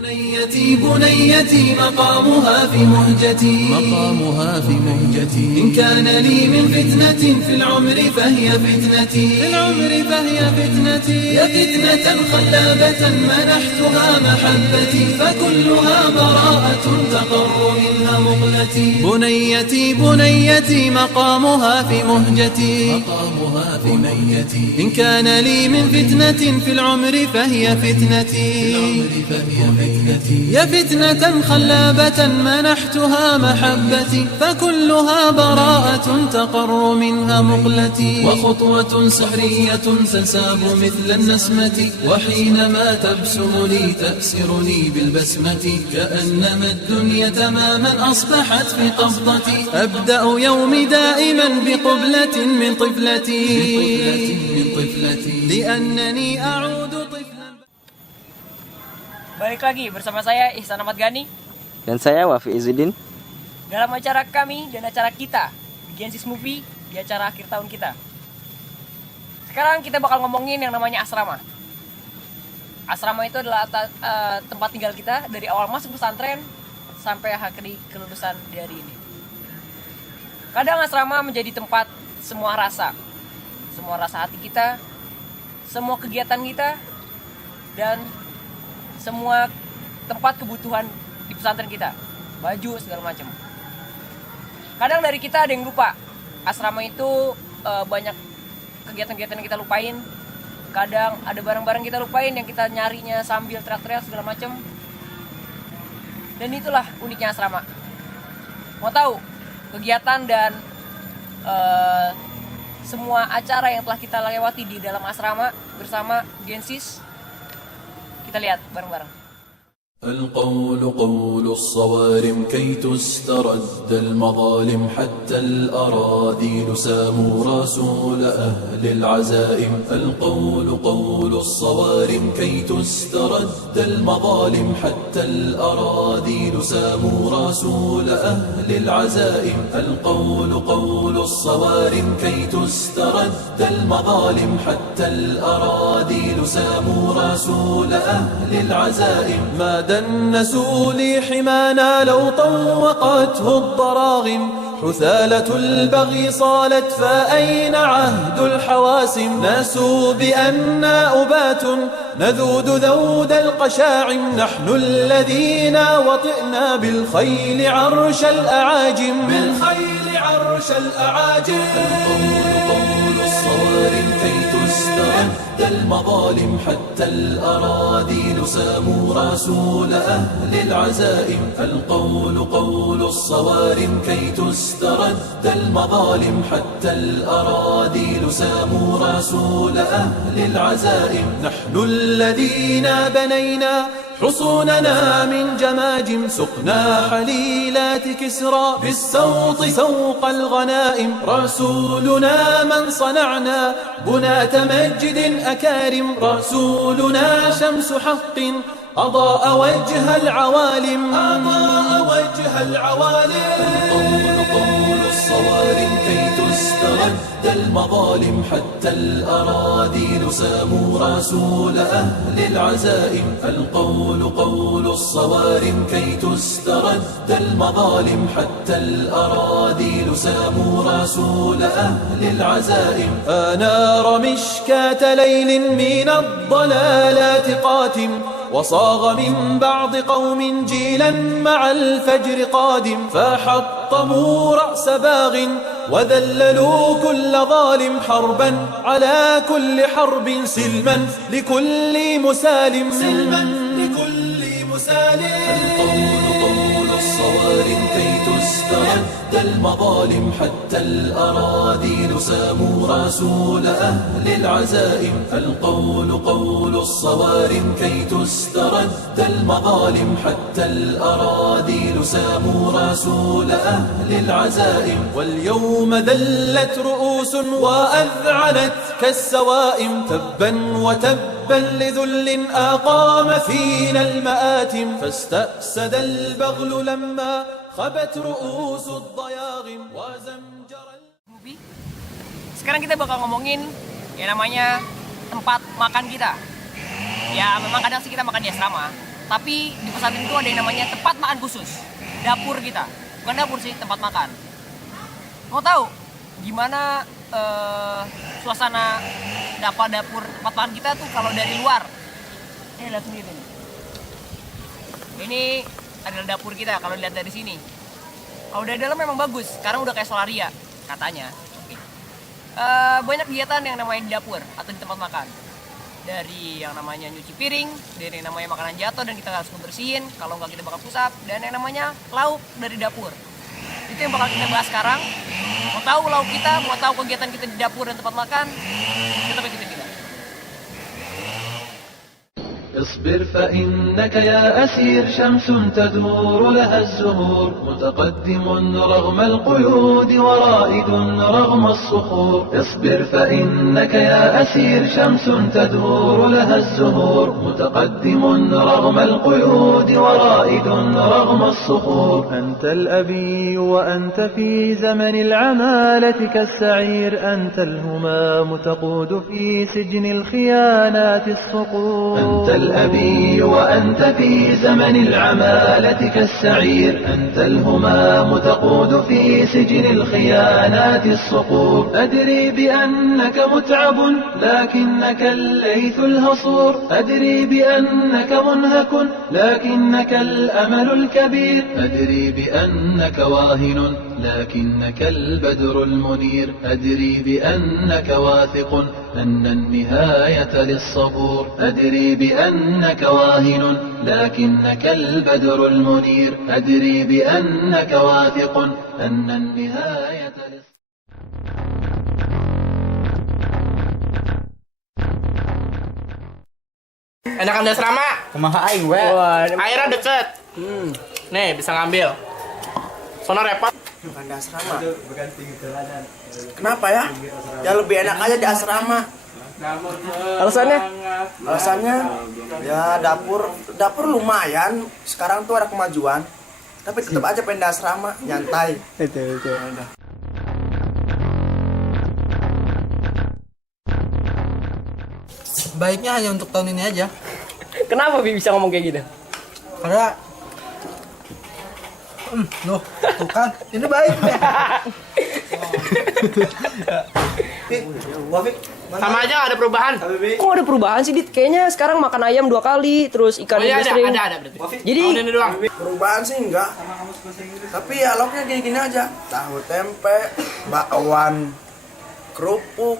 بنيتي بنيتي مقامها في مهجتي إن كان لي من فتنة في العمر فهي فتنتي يا فتنة خلابة منحتها محبتي فكلها براءة تقر منها مقلتي بنيتي مقامها في مهجتي إن كان لي من فتنة في العمر فهي فتنتي يا فتنة خلابة منحتها محبتي فكلها براءة تقر منها مقلتي وخطوة سحرية تنساب مثل النسمة وحينما تبسم لي تأسرني بالبسمة كأنما الدنيا تماما أصبحت في قبضتي أبدأ يومي دائما بقبلة من طفلتي لأنني أعود طفلا. Balik lagi bersama saya Ihsan Ahmad Gani Dan saya Wafi Izzuddin dalam acara kami dan acara kita Gensis Movie di acara akhir tahun kita. Sekarang kita bakal ngomongin yang namanya asrama. Asrama itu adalah tempat tinggal kita dari awal masuk pesantren sampai akhir kelulusan di hari ini. Kadang asrama menjadi tempat semua rasa hati kita, semua kegiatan kita, dan semua tempat kebutuhan di pesantren kita, baju segala macam. Kadang dari kita ada yang lupa. Asrama itu banyak kegiatan-kegiatan yang kita lupain. Kadang ada barang-barang kita lupain yang kita nyarinya sambil teriak-teriak segala macam. Dan itulah uniknya asrama. Mau tahu kegiatan dan semua acara yang telah kita lewati di dalam asrama bersama Gensis? Kita lihat bareng-bareng. القول قول الصوارم كي تسترد المظالم حتى الأراذيل ساموا رسول أهل العزائم القول قول الصوارم كي تسترد المظالم حتى الأراذيل ساموا رسول أهل العزائم القول قول الصوارم كي تسترد المظالم حتى الأراذيل ساموا رسول أهل العزائم ما دنسوا لي حمانا لو طوقته الضراغم حثالة البغي صالت فأين عهد الحواسم ناسوا بأننا أبات نذود ذود القشاعم نحن الذين وطئنا بالخيل عرش الأعاجم القول الصوارم كي تسترد المظالم حتى الأراذيل ساموا رسول أهل العزائم القول قول الصوارم كي تسترد المظالم حتى الأراذيل ساموا رسول أهل العزائم نحن الذين بنينا حصوننا من جماجم سقنا حليلات كسرى بالسوط سوق الغنائم رسولنا من صنعنا بنات مجد أكارم رسولنا شمس حق أضاء وجه العوالم قول الصوارم كي تسترد المظالم حتى الأراذيل ساموا رسول أهل العزائم القول قول الصوارم كي تسترد المظالم حتى الأراذيل ساموا رسول أهل العزائم أنار مشكاة ليل من الضلالات قاتم وصاغ من بعض قوم جيلا مع الفجر قادم فحطموا رأس باغ وذللوا كل ظالم حربا على كل حرب سلما لكل مسالم قول الصوارم كي تسترد المظالم حتى الأراذيل ساموا رسول أهل العزائم القول قول الصوارم كي تسترد المظالم حتى الأراذيل ساموا رسول أهل العزائم واليوم ذلت رؤوس وأذعنت كالسوائم تبا وتبا لذل أقام فينا المآتم فاستأسد البغل لما خبت رؤوس الضياغم وزمجر. Sekarang kita bakal ngomongin yang namanya tempat makan kita. Ya memang kadang sih kita makan di asrama, Tapi di pesantren itu ada yang namanya tempat makan khusus. Dapur kita. Bukan dapur sih, tempat makan. Mau tahu gimana suasana dapur tempat makan kita tuh kalau dari luar? Ini lihat sendiri nih. Ini adalah dapur kita kalau dilihat dari sini. Kalau dari dalam memang bagus, sekarang udah kayak solaria katanya. Banyak kegiatan yang namanya di dapur atau di tempat makan. Dari yang namanya nyuci piring, dari yang namanya makanan jatuh dan kita harus membersihin, kalau nggak kita bakal pusap, dan yang namanya lauk dari dapur. Itu yang bakal kita bahas sekarang. Mau tahu lauk kita, mau tahu kegiatan kita di dapur dan tempat makan, tetap ikutin kita. اصبر فإنك يا أسير شمس تدور لها الزهور متقدم رغم القيود ورائد رغم الصخور اصبر فإنك يا أسير شمس تدور لها الزهور متقدم رغم القيود ورائد رغم الصخور أنت الأبي وأنت في زمن العمالة كالسعير أنت الهمام تقود في سجن الخيانات الصقور أنت الأبي وأنت في زمن العمالة كالسعير أنت الهمام تقود في سجن الخيانات الصقور أدري بأنك متعب لكنك الليث الهصور أدري بأنك منهك لكنك الأمل الكبير أدري بأنك واهن لكنك البدر المنير أدري بأنك واثق أن النهاية للصبور أدري بأنك واهن لكنك البدر المنير أدري بأنك واثق أن النهاية للصبور. Enakan di asrama. Kumaha aing we? Airnya deket. Nih bisa ngambil. Sono repot. Bukan di asrama. Kenapa ya? Ya lebih enak aja di asrama. Alasannya ya dapur lumayan. Sekarang tuh ada kemajuan. Tapi tetap aja pengen di asrama, nyantai. Betul. Baiknya hanya untuk tahun ini aja. Kenapa Bi bisa ngomong kayak gitu? Karena loh, tuh kan, ini baik ya. Wafik, Sama aja gak ada perubahan. Kok ada perubahan sih, Dit? Kayaknya sekarang makan ayam 2 kali, terus ikan Oh iya juga ada, sering. ada berarti. Jadi Tahun ini doang. Perubahan sih enggak. Tapi ya lauknya gini-gini aja. Tahu tempe, bakwan, kerupuk,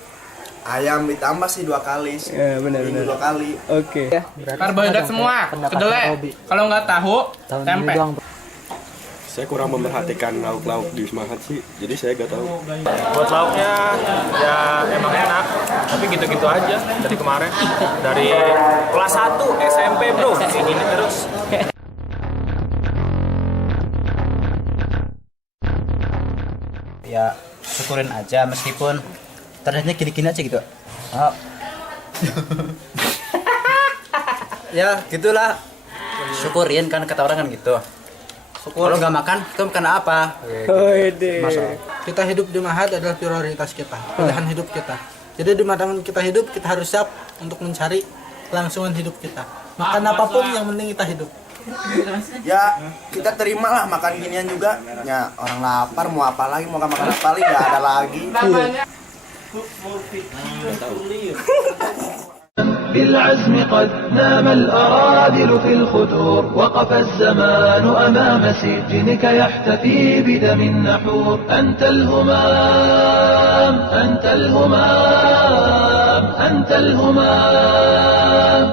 ayam ditambah sih 2 kali. ya, benar. 2 kali. Oke. Karbohidrat semua. Kedelai. Kalau nggak tahu, tempe. Saya kurang memperhatikan lauk-lauk di Wisma Atlet sih, jadi saya gak tahu. Buat lauknya ya emang enak, tapi gitu-gitu aja dari kemarin. Dari kelas 1 SMP bro, kayak gini terus. Ya syukurin aja meskipun ternyata gini-gini aja gitu. Ya gitulah, syukurin kan kata orang kan gitu. Kalau nggak makan, itu makan apa? Masalah. Kita hidup di Mahat adalah prioritas kita, pilihan hidup kita. Jadi di mata kita hidup, kita harus siap untuk mencari kelangsungan hidup kita. Makan apapun yang penting kita hidup. Ya kita terimalah makan ginian juga. Ya orang lapar mau apa lagi, mau makan apa lagi nggak ada lagi. بالعزم قد نام الأرادل في الخدور وقف الزمان أمام سجنك يحتفي بدم النحور أنت الهمام أنت الهمام أنت الهمام.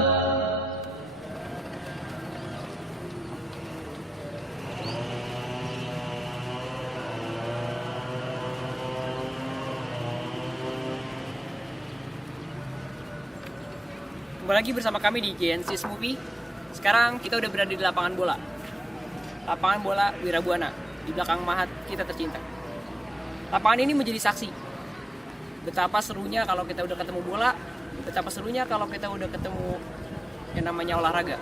Kembali lagi bersama kami di Genesis Movie. Sekarang kita udah berada di lapangan bola. Lapangan bola Wirabuana di belakang Mahat kita tercinta. Lapangan ini menjadi saksi betapa serunya kalau kita udah ketemu bola, betapa serunya kalau kita udah ketemu yang namanya olahraga.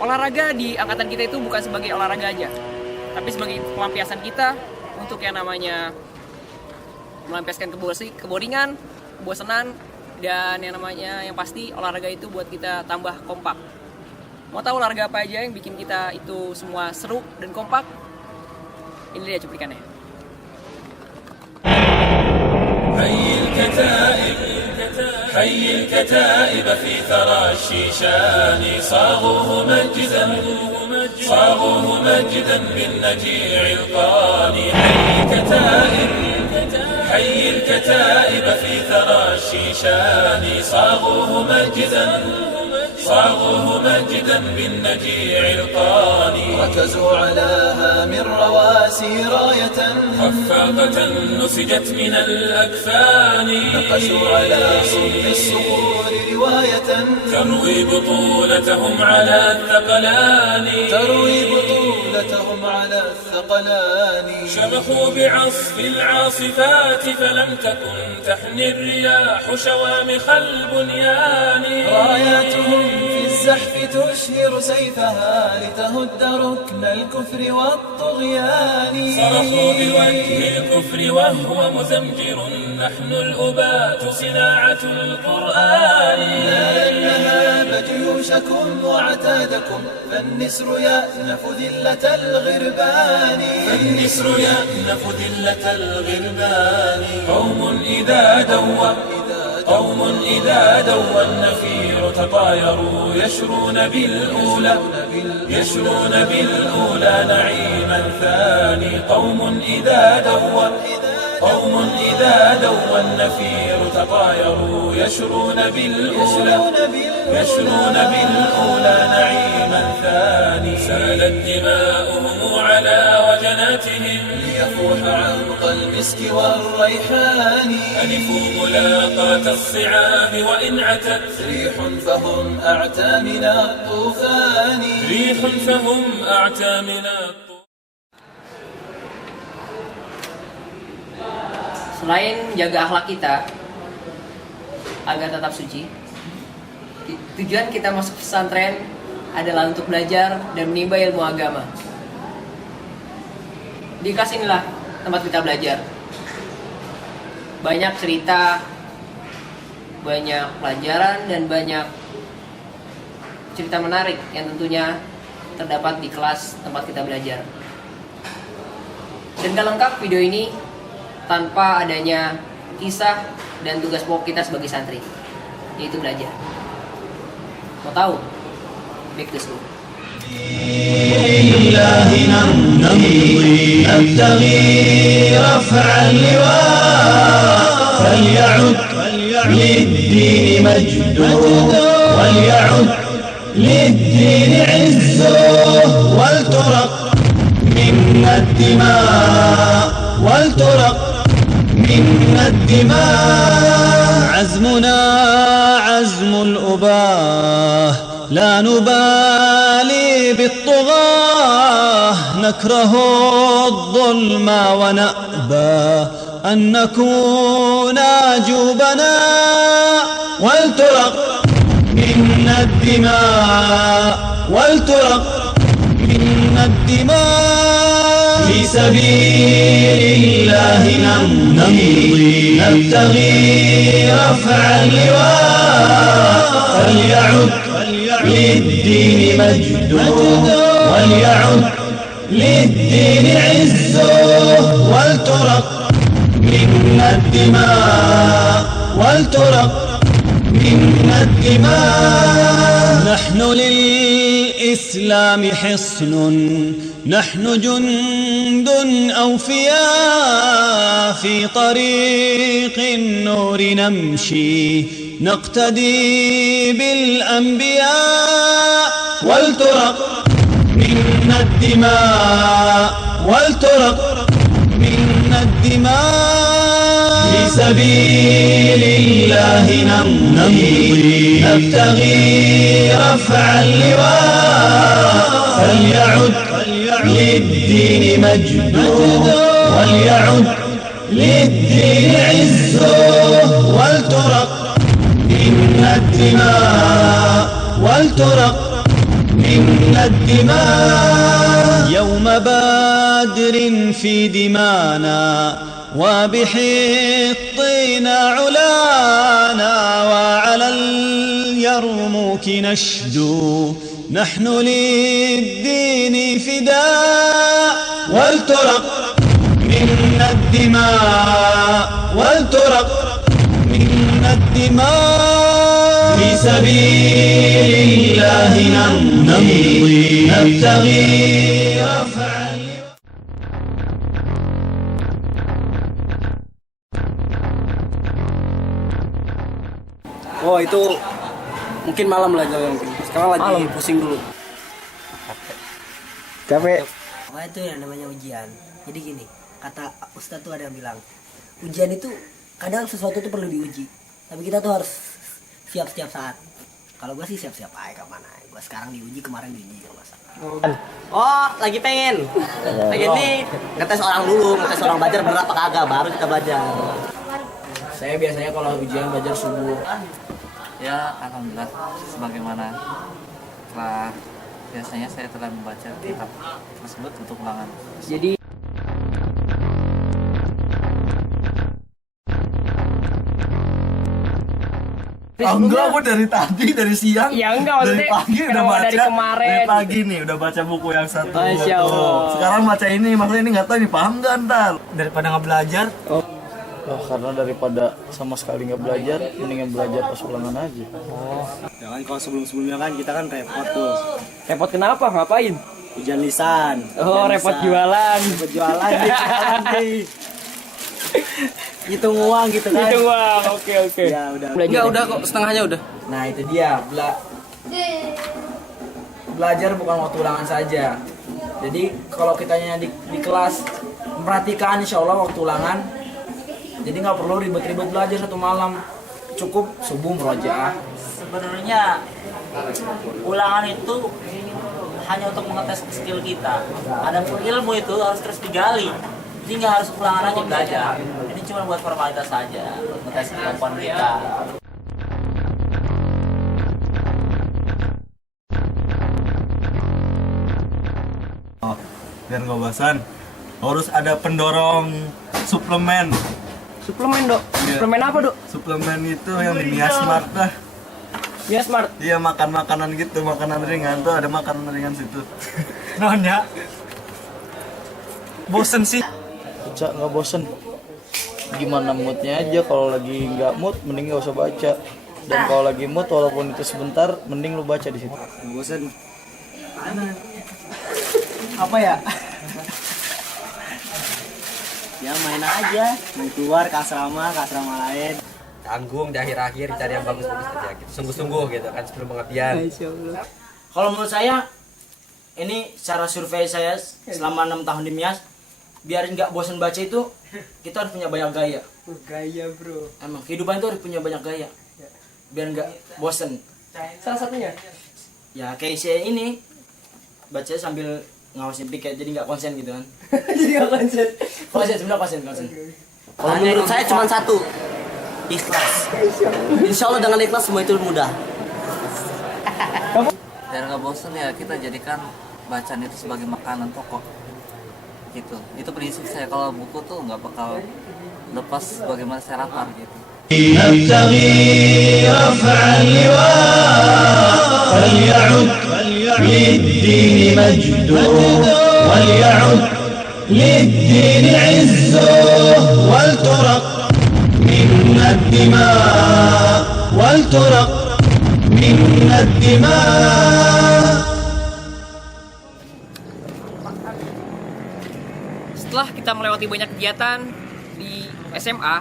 Olahraga di angkatan kita itu bukan sebagai olahraga aja, tapi sebagai pelampiasan kita untuk yang namanya melampiaskan keboringan, kebosanan, dan yang namanya yang pasti olahraga itu buat kita tambah kompak. Mau tahu olahraga apa aja yang bikin kita itu semua seru dan kompak? Ini dia cuplikannya. حي الكتائب في ثرى الشيشان صاغوه مجدا بالنجيع القاني. حي الكتائب في ثرى الشيشان صاغوه مجدا بالنجيع القاني. ركزوا على هام الرواسي راية خفاقة نسجت من الأكفان. نقشوا على صلب الصخور رواية تروي بطولتهم على الثقلان. شبحوا بعصف العاصفات فلم تكن تحني الرياح شوامخ البنيان. راياتهم في الزحف تشهر سيفها لتهد ركن الكفر والطغيان. صرخوا بوجه الكفر وهو مزمجر نحن الأباة صناعة القرآن. لا نهاب جيوشكم وعتادكم فالنسر يأنف ذلة الغربان. قوم إذا دوى النفير تطايروا يشرون بالأولى نعيما ثاني. قوم إذا دوى النفير تطايروا يشرون بالأولى نعيما ثاني. سالت دماؤهم على وجناتهم ليفوح عنق المسك والريحان. ألفوا ملاقاة الصعاب وإن عتت ريح فهم أعتى من الطوفان. Selain jaga akhlak kita agar tetap suci, tujuan kita masuk pesantren adalah untuk belajar dan menimba ilmu agama. Di kelas inilah tempat kita belajar. Banyak cerita, banyak pelajaran, dan banyak cerita menarik yang tentunya terdapat di kelas tempat kita belajar. Dan gak lengkap video ini tanpa adanya kisah dan tugas pokok kita sebagai santri, yaitu belajar. Mau tahu? Back to school. لله نمضي نبتغي رفع اللواء. فليعد للدين مجده وليعد للدين عزه. ولترق منا الدماء. عزمنا عزم الأباه لا نبالي بالطغاة. نكره الظلم ونأبى أن نكون جوبنا. ولترق منا الدماء. في سبيل الله نمضي نبتغي رفع اللواء. فليعد للدين مجده وليعد للدين عزه. ولترق منا الدماء. نحن للإسلام حصن، نحن جند أوفياء. في طريق النور نمشي نقتدي بالأنبياء. ولترق منا الدماء. في سبيل الله نمضي نبتغي رفع اللواء. فليعد للدين مجده وليعد للدين عزه. ولترق منا الدماء. يوم بدر في دمانا وبحطنا علانا. وعلى اليرموك نشدو نحن للدين فداء ولترق منا الدماء ولترق منا الدماء في سبيل الله نمضي نبتغي رفع. Oh itu mungkin malam lah mungkin. Sekarang lagi pusing dulu. Capek. Oh itu yang namanya ujian. Jadi gini, kata Ustadz tuh ada yang bilang, ujian itu kadang sesuatu tuh perlu diuji. Tapi kita tuh harus siap setiap saat. Kalau gue sih siap-siap aja kemana. Gue sekarang diuji, kemarin diuji kalau nggak salah. Oh lagi pengen. Lagi ini ngetes orang dulu, ngetes orang belajar bener apa kagak, baru kita belajar. Saya biasanya kalau ujian belajar subuh. Ya, alhamdulillah sebagaimana telah biasanya saya telah membaca kitab tersebut untuk ulangan. Jadi enggak, aku dari tadi, dari siang. Ya enggak, dari maksudnya pagi udah kenapa baca. dari kemarin? Dari pagi nih udah baca buku yang satu. Masya Allah. Sekarang baca ini, maksudnya ini nggak tahu ini paham nggak ntar. Daripada nggak belajar. Karena daripada sama sekali nggak belajar, mendingan belajar pas ulangan aja. Ya kan kalau sebelum-sebelumnya kan kita kan repot tuh. Repot kenapa? Ngapain? Ujian lisan. Oh, repot jualan. Repot jualan nih. Hitung uang gitu kan. Hitung uang. Oke. Ya udah. Enggak, udah kok setengahnya udah. Nah, itu dia. Belajar bukan waktu ulangan saja. Jadi kalau kitanya di kelas memperhatikan insya Allah waktu ulangan. Jadi nggak perlu ribet-ribet belajar satu malam. Cukup subuh murojaah. Sebenarnya ulangan itu hanya untuk mengetes skill kita. Adapun ilmu itu harus terus digali. Jadi nggak harus ulangan aja belajar. Ini cuma buat formalitas saja, buat ngetes kemampuan kita. Biar nggak bosan, harus ada pendorong suplemen. Suplemen, Dok? Iya. Suplemen apa, Dok? Suplemen itu yang di Mia Smart dah. Mia Smart? Iya, makan makanan gitu, makanan ringan tuh ada makanan ringan situ. Nanya. Bosen sih. Baca nggak bosen. Gimana moodnya aja, kalau lagi nggak mood, mending nggak usah baca. Dan kalau lagi mood, walaupun itu sebentar, mending lu baca di situ. Bosan. Apa ya? Ya main aja, main keluar ke asrama lain. Tanggung di akhir-akhir cari yang bagus-bagus aja gitu. Sungguh-sungguh gitu kan sebelum pengertian. Kalau menurut saya, ini secara survei saya selama 6 tahun di MIAS, biar nggak bosan baca itu, kita harus punya banyak gaya. Gaya bro. Emang kehidupan itu harus punya banyak gaya, biar nggak bosan. Salah satunya? Ya kayak saya ini, baca sambil ngawasin piket, jadi nggak konsen gitu kan. Jadi nggak konsen. Konsen, sebenarnya konsen. Kalau menurut saya cuma satu, ikhlas. Insya Allah dengan ikhlas semua itu mudah. Biar nggak bosan ya kita jadikan bacaan itu sebagai makanan pokok. Gitu. Itu prinsip saya, kalau buku tuh nggak bakal lepas bagaimana saya lapar gitu. نبتغي رفع اللواء فليعد للدين مجده وليعد للدين عزه ولترق منا الدماء ولترق منا الدماء. Setelah kita melewati banyak kegiatan di SMA,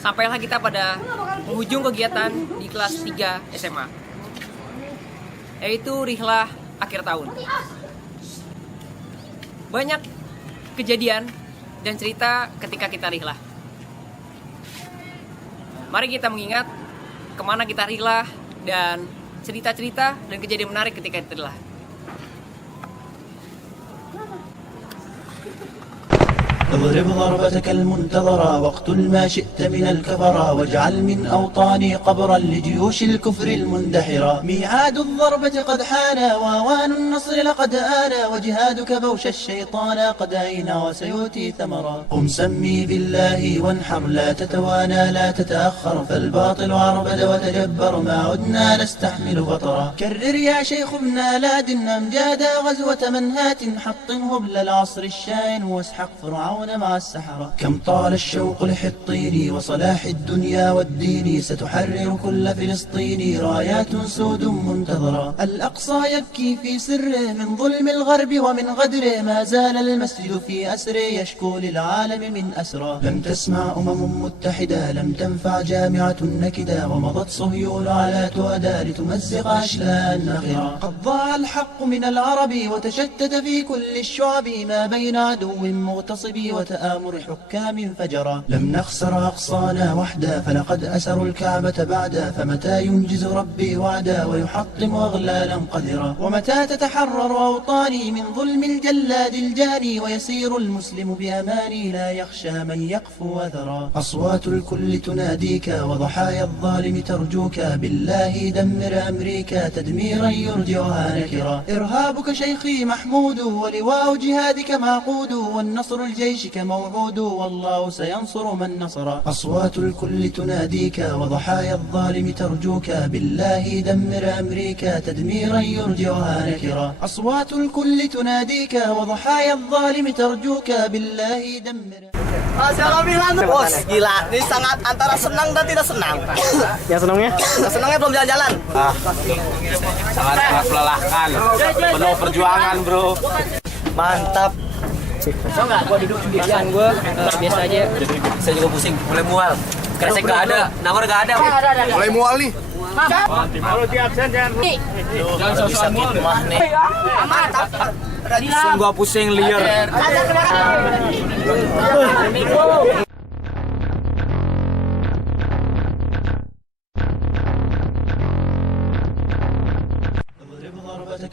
sampailah kita pada penghujung kegiatan di kelas 3 SMA, yaitu rihlah akhir tahun. Banyak kejadian dan cerita ketika kita rihlah. Mari kita mengingat kemana kita rihlah dan cerita-cerita dan kejadian menarik ketika kita rihlah. اضرب ضربتك المنتظرة واقتل ما شئت من الكفرة واجعل من أوطاني قبرا لجيوش الكفر المندحرة. ميعاد الضربة قد حان وأوان النصر لقد آن وجهادك بوش الشيطان قد أين وسيؤتي ثمرا. قم سمي بالله وانحر لا تتوانى لا تتأخر فالباطل عربد وتجبر ما عدنا نستحمل بطرا. كرر يا شيخ ابن لاد أمجاد غزوة منهات حطم هبل العصر الشاين واسحق فرعون مع السحرة. كم طال الشوق لحطيني وصلاح الدنيا والدين ستحرر كل فلسطيني رايات سود منتظرة. الأقصى يبكي في سره من ظلم الغرب ومن غدره ما زال المسجد في أسره يشكو للعالم من أسرى. لم تسمع متحدة لم تنفع جامعة نكدة ومضت صهيون على تؤدى لتمزق أشلاء الناخرة. قد ضاع الحق من العرب وتشتت في كل الشعب ما بين عدو مغتصب وتآمر حكام فجرا. لم نخسر أقصانا وحدا فلقد أسروا الكعبة بعدا فمتى ينجز ربي وعدا ويحطم أغلالا قذرا. ومتى تتحرر أوطاني من ظلم الجلاد الجاني ويسير المسلم بأماني لا يخشى من يقفو أثرا. أصوات الكل تناديك وضحايا الظالم ترجوك بالله دمر أمريكا تدميرا يرجعها نكرا. إرهابك شيخي محمود ولواء جهادك معقود والنصر الجيشك موعود والله سينصر من نصر. أصوات الكل تناديك وضحايا الظالم ترجوك بالله دمر أمريكا تدميرا يرجعها نكرا. أصوات الكل تناديك وضحايا الظالم ترجوك بالله دمر. Saya bilang bos, gila, ini sangat antara senang dan tidak senang. Yang senangnya? Yang senangnya belum jalan-jalan. Sangat melelahkan, penuh perjuangan bro. Mantap. Tau nggak? Gua duduk sendirian, gua biasa aja. Saya juga pusing, mulai mual. Kresek nggak ada, nawar nggak ada. Mulai mual nih. Kalau di absen jangan. Jangan sakit mah nih. Mantap. Sungguh pusing liar.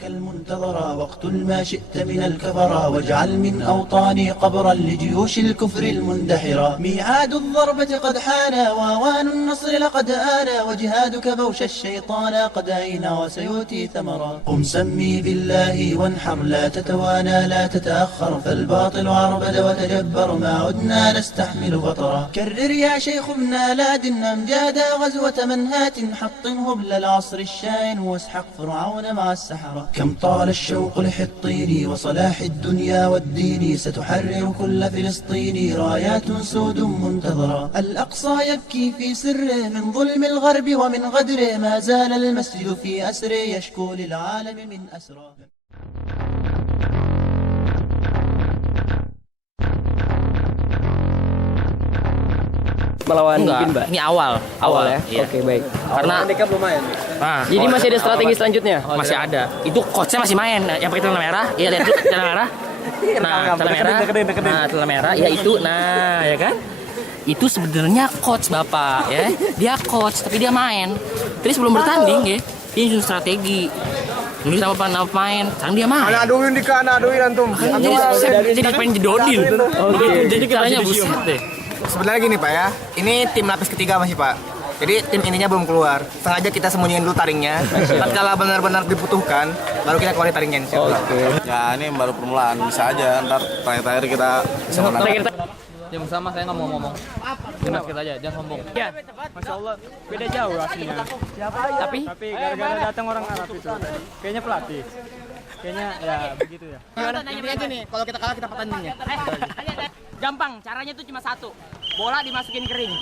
المنتظرة واقتل ما شئت من الكفرة واجعل من أوطاني قبرا لجيوش الكفر المندحرة. ميعاد الضربة قد حان وأوان النصر لقد آن وجهادك بوش الشيطان قد أين وسيؤتي ثمرا. قم سمي بالله وانحر لا تتوانى لا تتأخر فالباطل عربد وتجبر ما عدنا نستحمل بطرا. كرر يا شيخ ابن لاد أمجاد غزوة منهات حطم هبل العصر الشاين واسحق فرعون مع السحرة. كم طال الشوق لحطيني وصلاح الدنيا والدين ستحرر كل فلسطيني رايات سود منتظرة. الأقصى يبكي في سره من ظلم الغرب ومن غدره ما زال المسجد في أسره يشكو للعالم من أسرى. Melawan Pimba. Ini awal ya. Iya. Oke, baik. Karena mereka belum main. Nah, jadi masih ada strategi selanjutnya. Masih ada. Itu coachnya masih main. Yang pakai celana merah, iya lihat tuh celana merah. Nah, celana merah. Nah, celana merah, ya itu. Nah, ya kan? Itu sebenarnya coach Bapak ya. Dia coach tapi dia main. Terus sebelum bertanding ya, dia nyusun strategi. Nulis nama main, sekarang dia main. Aduin di kana, aduin antum. Jadi pengen jedodin. Jadi caranya buset deh. Sebenarnya gini Pak ya, ini tim lapis ketiga masih Pak. Jadi tim ininya belum keluar. Sengaja kita sembunyiin dulu taringnya. Tatkala benar-benar dibutuhkan, baru kita keluarin taringnya. Ya ini baru permulaan, bisa aja ntar terakhir kita bisa menang. Yang sama saya nggak mau ngomong. Genap kita aja, jangan sombong. Ya, Masya Allah, beda jauh aslinya. Tapi gara-gara datang orang Arab itu, kayaknya pelatih. Kayaknya ya begitu ya. Intinya gini, kalau kita kalah kita pertandingannya. Gampang, caranya tuh cuma satu. Bola dimasukin kering.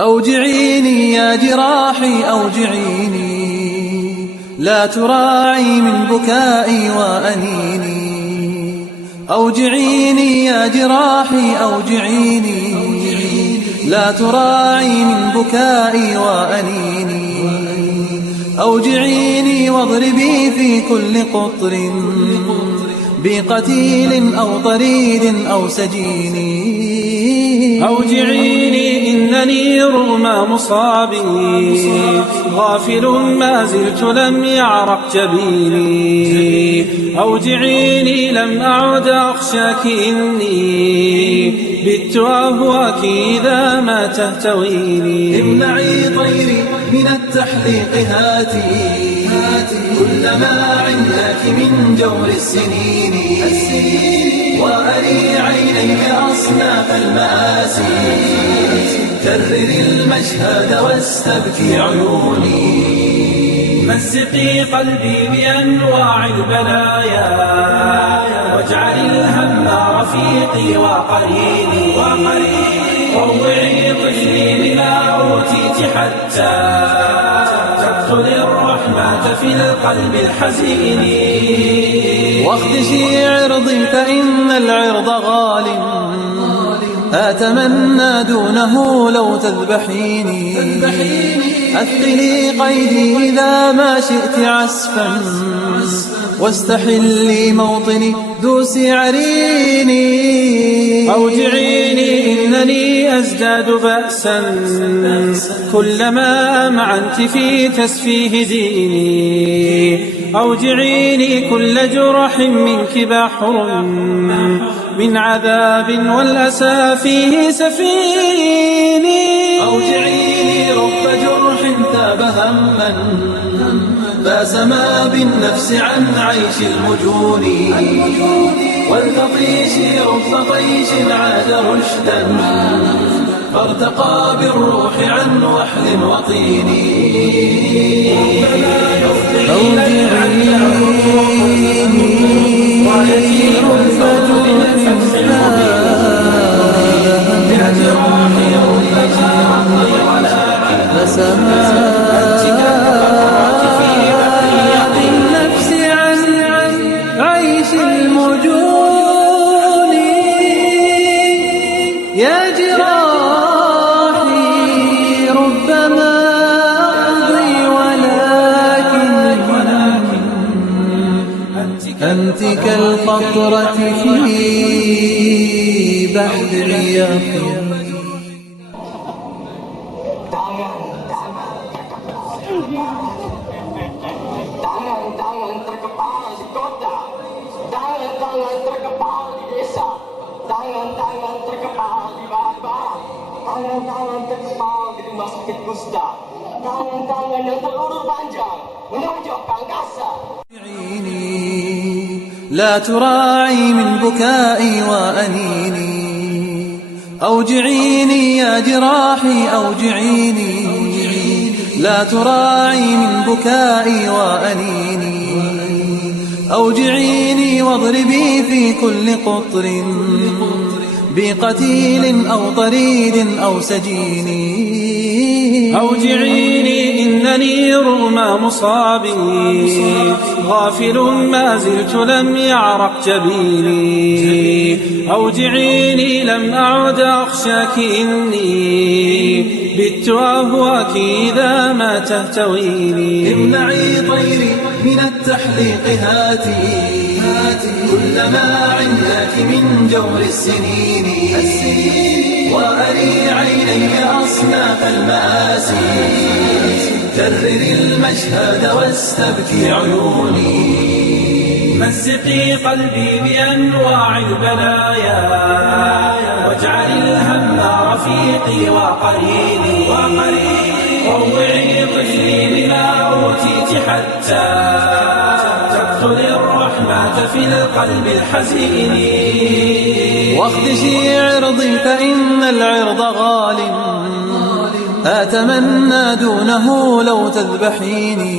أوجعيني يا جراحي أوجعيني لا تراعي من بكائي وأنيني. أوجعيني يا جراحي أوجعيني لا تراعي من بكائي وأنيني. أوجعيني واضربي في كل قطر بقتيل أو طريد أو سجين. أوجعيني إنني رغم مصابي غافل ما زلت لم يعرق جبيني. أوجعيني لم أعد أخشاك إني بت أهواك إذا ما تهتويني. امنعي طيري من التحليق هاتي كلما عندك من جور السنين. وأري عيني أصناف المآسي كرري المشهد واستبكي عيوني. مزقي قلبي بأنواع البلايا واجعل الهم رفيقي وقريني. روعي طفلي بما أوتيت حتى تدخل الرحمة في القلب الحزين. واخدشي عرضي فإن العرض غال أتمنى دونه لو تذبحيني. أثقلي قيدي إذا ما شئت عسفا واستحلي موطني دوسي عريني. أوجعيني إنني أزداد بأسا كلما أمعنت في تسفيه ديني. أوجعيني كل جرح منك بحر من عذاب والأسى فيه سفيني. أوجعيني رب جرح ثاب هما باسما بالنفس عن عيش المجون. والتطيش رب طيش عاد رشدا فارتقى بالروح عن وحل وطين. أوجعيني بالنفس عن عيش المجون. يا جراحي ربما أمضي ولكن أنت كالقطرة في بحر يقين. Tangan-tangan terkepal di kota, tangan-tangan terkepal di desa, tangan-tangan terkepal di barang-barang, tangan-tangan terkepal di rumah sakit kusta, tangan-tangan yang terulur panjang menonjok ke angkasa. لا تراعي من بكائي وأنيني. أوجعيني يا جراحي أوجعيني لا تراعي من بكائي وأنيني. أوجعيني واضربي في كل قطر بقتيل أو طريد أو سجين. أوجعيني إنني رغم مصابي غافل ما زلت لم يعرق جبيني. أوجعيني لم أعد أخشاك إني بت أهواك إذا ما تهتويني. امنعي طيري من التحليق هاتي كلما عندك من جور السنين. وأري عيني أصناف المآسي كرري المشهد واستبكي عيوني. مزقي قلبي بأنواع البلايا واجعل الهم رفيقي وقريني. روعي طفلي بما أوتيت حتى تدخل الرحمة في القلب الحزين. واخدشي عرضي فإن العرض غال أتمنى دونه لو تذبحيني.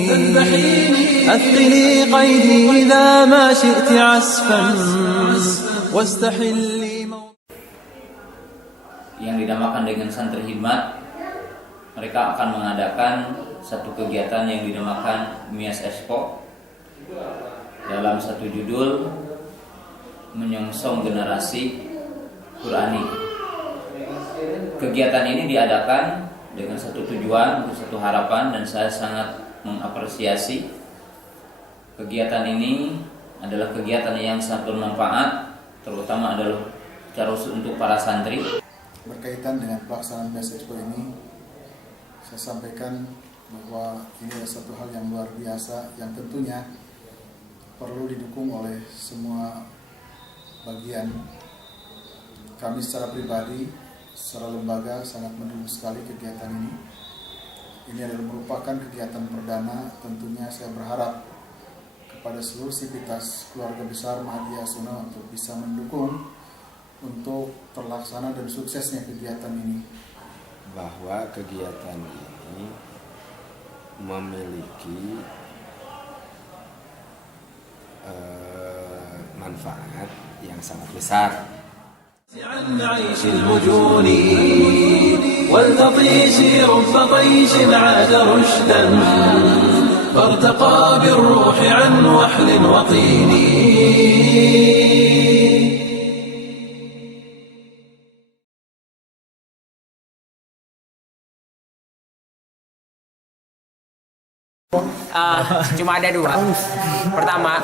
أثقلي قيدي إذا ما شئت عسفا واستحلي yang dinamakan dengan santri hikmat. Mereka akan mengadakan satu kegiatan yang dinamakan MIAS Expo dalam satu judul menyongsong generasi Qurani. Kegiatan ini diadakan dengan satu tujuan, satu harapan, dan saya sangat mengapresiasi kegiatan ini adalah kegiatan yang sangat bermanfaat, terutama adalah untuk para santri. Berkaitan dengan pelaksanaan BES Expo ini, saya sampaikan bahwa ini adalah satu hal yang luar biasa yang tentunya perlu didukung oleh semua bagian. Kami secara pribadi, secara lembaga sangat mendukung sekali kegiatan ini. Ini adalah merupakan kegiatan perdana. Tentunya saya berharap kepada seluruh sivitas keluarga besar Muhammadiyah Sunnah untuk bisa mendukung untuk terlaksana dan suksesnya kegiatan ini. Bahwa kegiatan ini memiliki manfaat yang sangat besar. عن عيش المجون والتطيش رب طيش عاد رشدا فارتقى بالروح عن وحل وطين. Cuma ada dua. Pertama,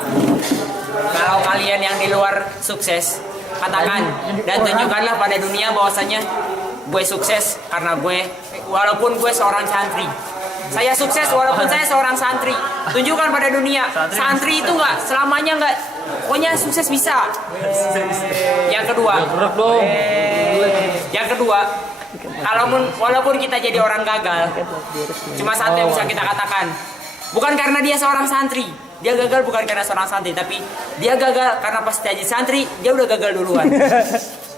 kalau kalian yang di luar sukses, katakan dan tunjukkanlah pada dunia bahwasanya gue sukses karena walaupun gue seorang santri. Saya sukses walaupun saya seorang santri. Tunjukkan pada dunia, santri itu nggak selamanya nggak, pokoknya sukses bisa. Yang kedua, walaupun kita jadi orang gagal, cuma satu yang bisa kita katakan, bukan karena dia seorang santri. Dia gagal bukan karena seorang santri, tapi dia gagal karena pas jadi santri dia udah gagal duluan.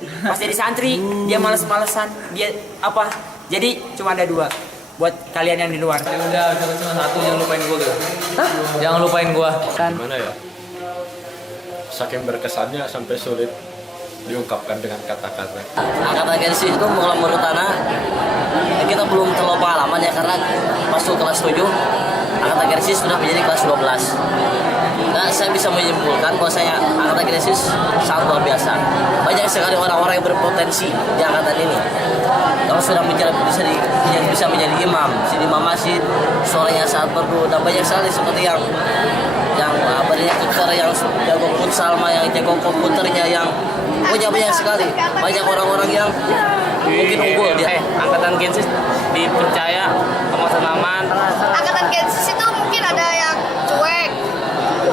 Pas jadi santri dia malas-malesan, dia apa? Jadi cuma ada dua buat kalian yang di luar. Udah cuma satu, jangan lupain gua gitu. Jangan lupain gua. Gimana ya? Saking berkesannya sampai sulit diungkapkan dengan kata-kata. Angkatan Gensis itu menurut Ana kita belum terlalu pengalaman ya, karena pas kelas 7 Angkatan Gensis sudah menjadi kelas 12. Nah, saya bisa menyimpulkan bahwasanya Angkatan Gensis sangat luar biasa. Banyak sekali orang-orang yang berpotensi di angkatan ini. Kalau sudah bisa menjadi imam masjid, suaranya sangat merdu, dan banyak sekali seperti yang banyak kicker, yang jago futsal, yang jago komputernya, yang banyak sekali. Banyak orang-orang yang mungkin unggul dia. Angkatan Gensis dipercaya sama tanaman. Angkatan Gensis itu mungkin ada yang cuek,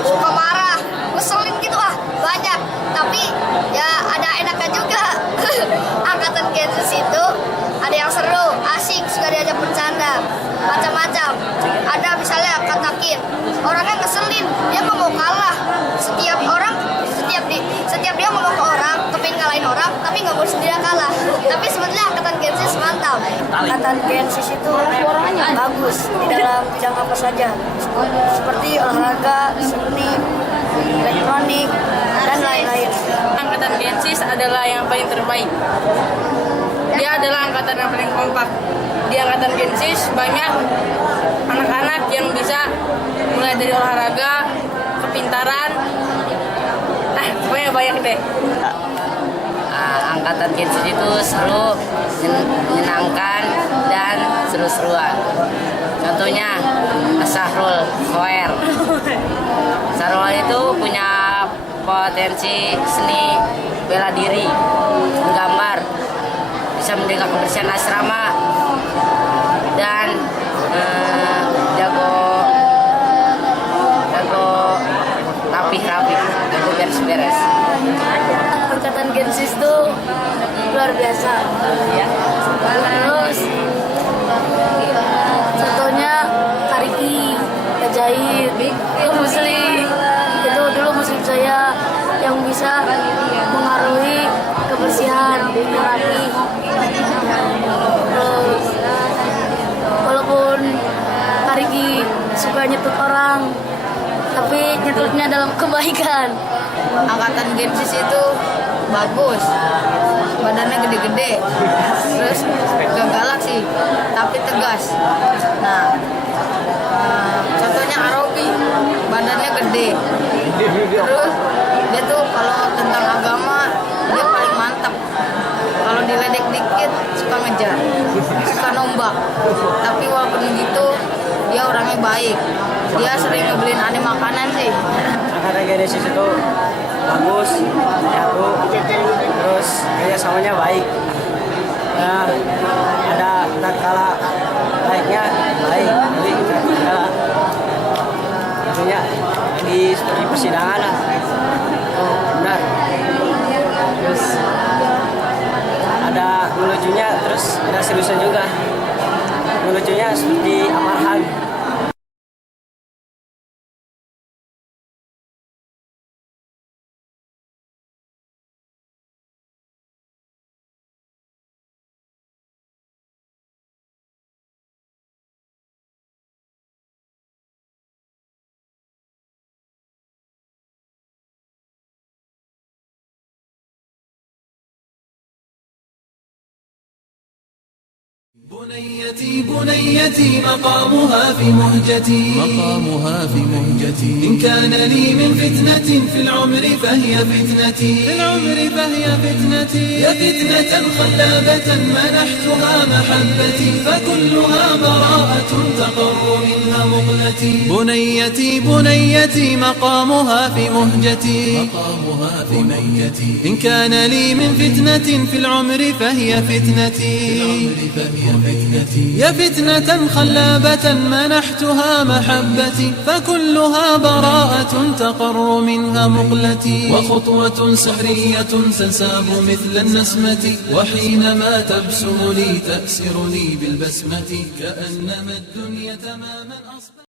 suka marah, ngeselin gitu banyak. Tapi ya ada enaknya juga. Angkatan Gensis itu ada yang seru, asik, suka diajak bercanda, macam-macam. Ada misalnya katakin, orangnya ngeselin, dia mau kalah. Setiap dia ngomong ke orang, kepingin ngalahin orang, tapi nggak mau sendiri kalah. Tapi sebetulnya Angkatan Gensis mantap. Angkatan Gensis itu bagus di dalam bidang apa saja, seperti olahraga, seni, elektronik, dan lain-lain. Angkatan Gensis adalah yang paling terbaik. Dia adalah angkatan yang paling kompak. Di Angkatan Gensis banyak anak-anak yang bisa mulai dari olahraga, kepintaran, pokoknya banyak deh. Angkatan Gensis itu seru, menyenangkan, dan seru-seruan. Contohnya Sahrul Khoer. Sahrul itu punya potensi seni bela diri, menggambar, bisa menjaga kebersihan asrama, dan jago rapih, jago beres-beres. Angkatan Gensis itu luar biasa. Terus contohnya Tariki, Tajahid, itu dulu muslim saya yang bisa mengaruhi kebersihan, rapi. Terus walaupun Tariki suka nyetut orang, tapi nyetutnya dalam kebaikan. Angkatan Gensis itu bagus, badannya gede-gede, terus gak galak sih, tapi tegas. Nah, contohnya Arobi, badannya gede, terus dia tuh kalau tentang agama dia paling mantap. Kalau diledek dikit suka ngejar, suka nombak, tapi walaupun begitu dia orangnya baik. Dia sering ngebeliin aneh makanan sih. Angkatan Genesis itu bagus, nyatu, terus kerjasamanya baik. Nah, ada tatkala baiknya baik, tapi tatkala tentunya di seperti persidangan lah. Oh, benar. Terus ada melucunya, terus ada seriusnya juga. Melucunya seperti Amarhan. بنيتي بنيتي مقامها في مهجتي إن كان لي من فتنة في العمر فهي فتنتي يا فتنة خلابة منحتها محبتي فكلها براءة تقر منها مقلتي بنيتي مقامها في مهجتي إن كان لي من فتنة في العمر فهي فتنتي يا فتنة خلابة منحتها محبتي فكلها براءة تقر منها مقلتي وخطوة سحرية تنساب مثل النسمة وحينما تبسم لي تأسرني بالبسمة كأنما الدنيا تماما أصبحت